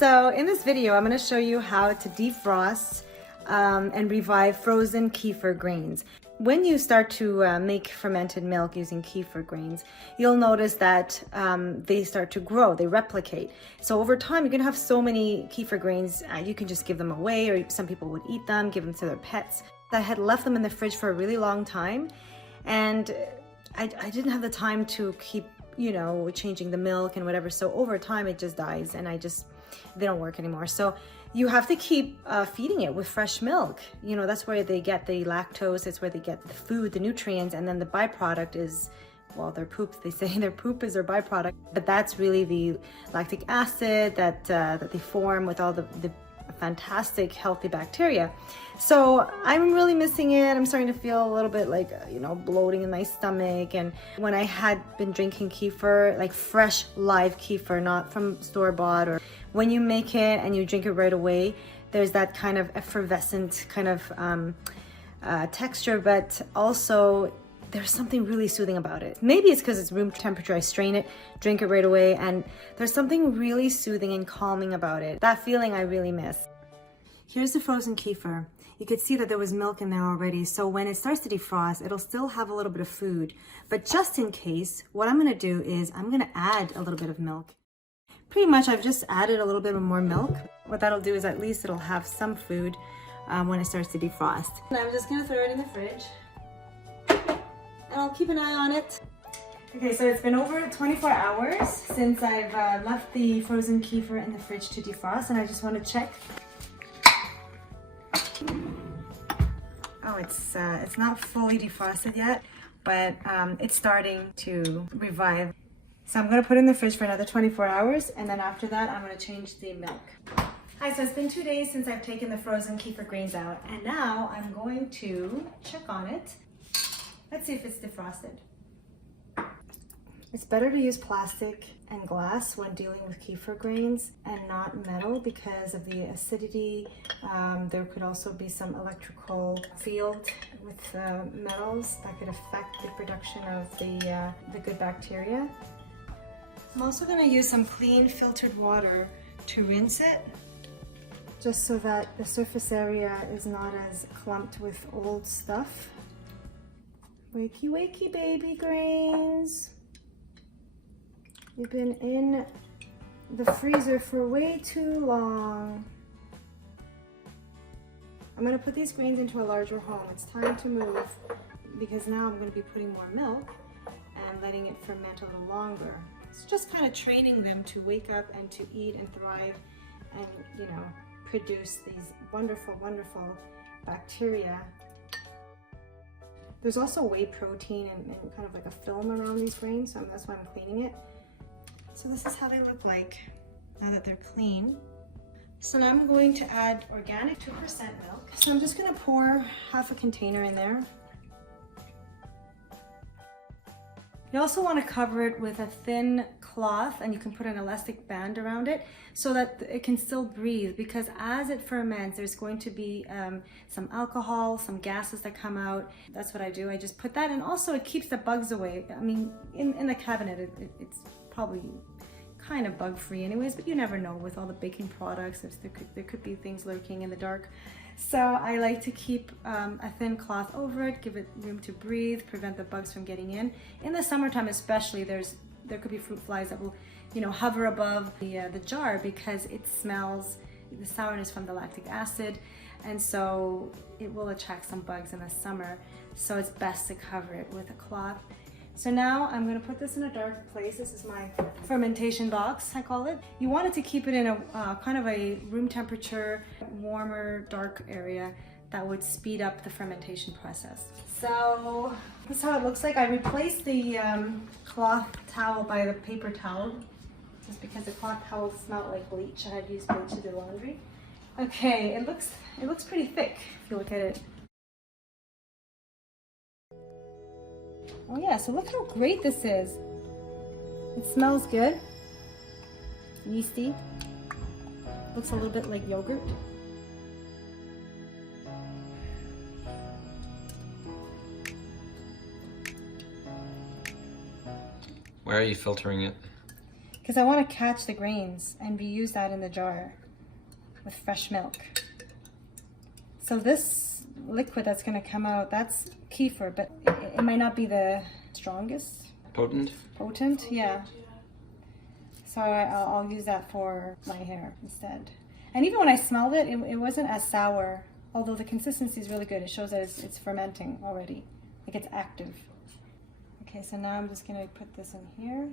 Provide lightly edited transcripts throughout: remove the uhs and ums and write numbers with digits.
So in this video, I'm going to show you how to defrost and revive frozen kefir grains. When you start to make fermented milk using kefir grains, you'll notice that they start to grow, they replicate. So over time, you're going to have so many kefir grains, you can just give them away, or some people would eat them, give them to their pets. I had left them in the fridge for a really long time, and I didn't have the time to keep, you know, changing the milk and whatever. So over time, it just dies, and they don't work anymore. So you have to keep feeding it with fresh milk. You know, that's where they get the lactose, it's where they get the food, the nutrients, and then the byproduct is, well, their poop. They say their poop is their byproduct, but that's really the lactic acid that they form with all the fantastic healthy bacteria. So I'm really missing it. I'm starting to feel a little bit like, you know, bloating in my stomach. And when I had been drinking kefir, like fresh live kefir, not from store-bought, or when you make it and you drink it right away, there's that kind of effervescent kind of texture, but also there's something really soothing about it. Maybe it's because it's room temperature. I strain it, drink it right away, and there's something really soothing and calming about it. That feeling I really miss. Here's the frozen kefir. You could see that there was milk in there already, so when it starts to defrost, it'll still have a little bit of food. But just in case, what I'm gonna do is I'm gonna add a little bit of milk. Pretty much I've just added a little bit of more milk. What that'll do is at least it'll have some food when it starts to defrost. And I'm just gonna throw it in the fridge, and I'll keep an eye on it. Okay, so it's been over 24 hours since I've left the frozen kefir in the fridge to defrost, and I just want to check. Oh, it's not fully defrosted yet, but it's starting to revive. So I'm gonna put it in the fridge for another 24 hours, and then after that, I'm gonna change the milk. Hi, so it's been 2 days since I've taken the frozen kefir grains out, and now I'm going to check on it. Let's see if it's defrosted. It's better to use plastic and glass when dealing with kefir grains and not metal because of the acidity. There could also be some electrical field with metals that could affect the production of the good bacteria. I'm also going to use some clean filtered water to rinse it, just so that the surface area is not as clumped with old stuff. Wakey, wakey, baby grains. You've been in the freezer for way too long. I'm gonna put these grains into a larger home. It's time to move because now I'm gonna be putting more milk and letting it ferment a little longer. It's just kind of training them to wake up and to eat and thrive and, you know, produce these wonderful, wonderful bacteria. There's also whey protein and kind of like a film around these grains, so that's why I'm cleaning it. So this is how they look like now that they're clean. So now I'm going to add organic 2% milk. So I'm just gonna pour half a container in there. You also want to cover it with a thin cloth, and you can put an elastic band around it so that it can still breathe, because as it ferments, there's going to be some alcohol, some gases that come out. That's what I do. I just put that, and also it keeps the bugs away. I mean, in the cabinet, it's probably kind of bug-free anyways, but you never know with all the baking products. There could be things lurking in the dark. So I like to keep a thin cloth over it, give it room to breathe, prevent the bugs from getting in. In the summertime especially, there could be fruit flies that will, you know, hover above the jar because it smells the sourness from the lactic acid, and so it will attract some bugs in the summer. So it's best to cover it with a cloth. So now I'm going to put this in a dark place. This is my fermentation box, I call it. You wanted to keep it in a kind of a room temperature, warmer, dark area that would speed up the fermentation process. So this is how it looks like. I replaced the cloth towel by the paper towel, just because the cloth towel smelled like bleach. I had used bleach to do laundry. Okay, it looks pretty thick if you look at it. Oh yeah, so look how great this is. It smells good. Yeasty. Looks a little bit like yogurt. Why are you filtering it? because I want to catch the grains and reuse that in the jar with fresh milk. So this liquid that's going to come out, that's kefir, but it might not be the strongest. Potent, yeah. So I'll use that for my hair instead. And even when I smelled it, it wasn't as sour, although the consistency is really good. It shows that it's fermenting already, like it's active. Okay, so now I'm just gonna put this in here.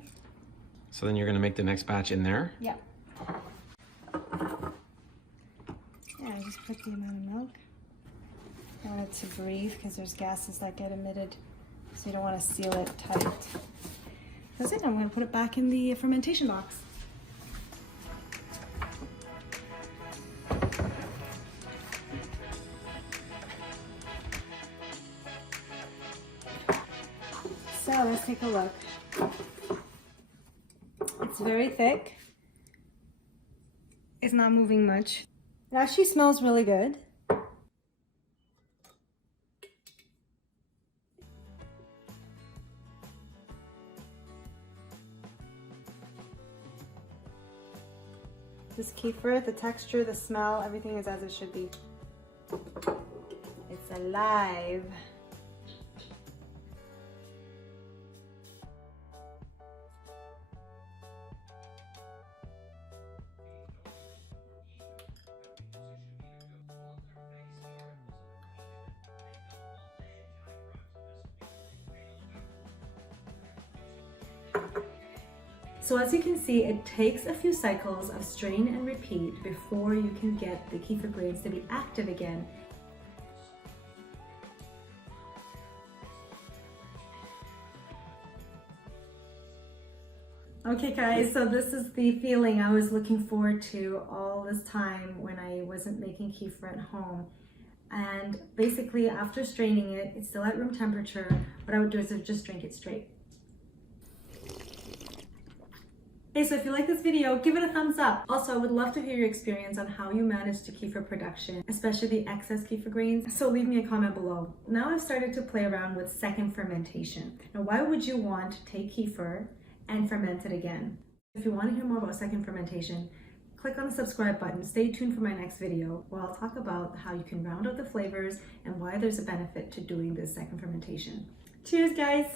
So then you're gonna make the next batch in there? Yeah. Yeah, I just put the amount of milk. I want it to breathe because there's gases that get emitted, so you don't want to seal it tight. That's it. I'm going to put it back in the fermentation box. So let's take a look. It's very thick. It's not moving much. It actually smells really good. This kefir, the texture, the smell, everything is as it should be. It's alive. So as you can see, it takes a few cycles of strain and repeat before you can get the kefir grains to be active again. Okay guys, so this is the feeling I was looking forward to all this time when I wasn't making kefir at home. And basically after straining it, it's still at room temperature. What I would do is just drink it straight. Hey, so if you like this video, give it a thumbs up. Also, I would love to hear your experience on how you manage the kefir production, especially the excess kefir grains. So leave me a comment below. Now I've started to play around with second fermentation. Now, why would you want to take kefir and ferment it again? If you want to hear more about second fermentation, click on the subscribe button. Stay tuned for my next video where I'll talk about how you can round out the flavors and why there's a benefit to doing this second fermentation. Cheers, guys!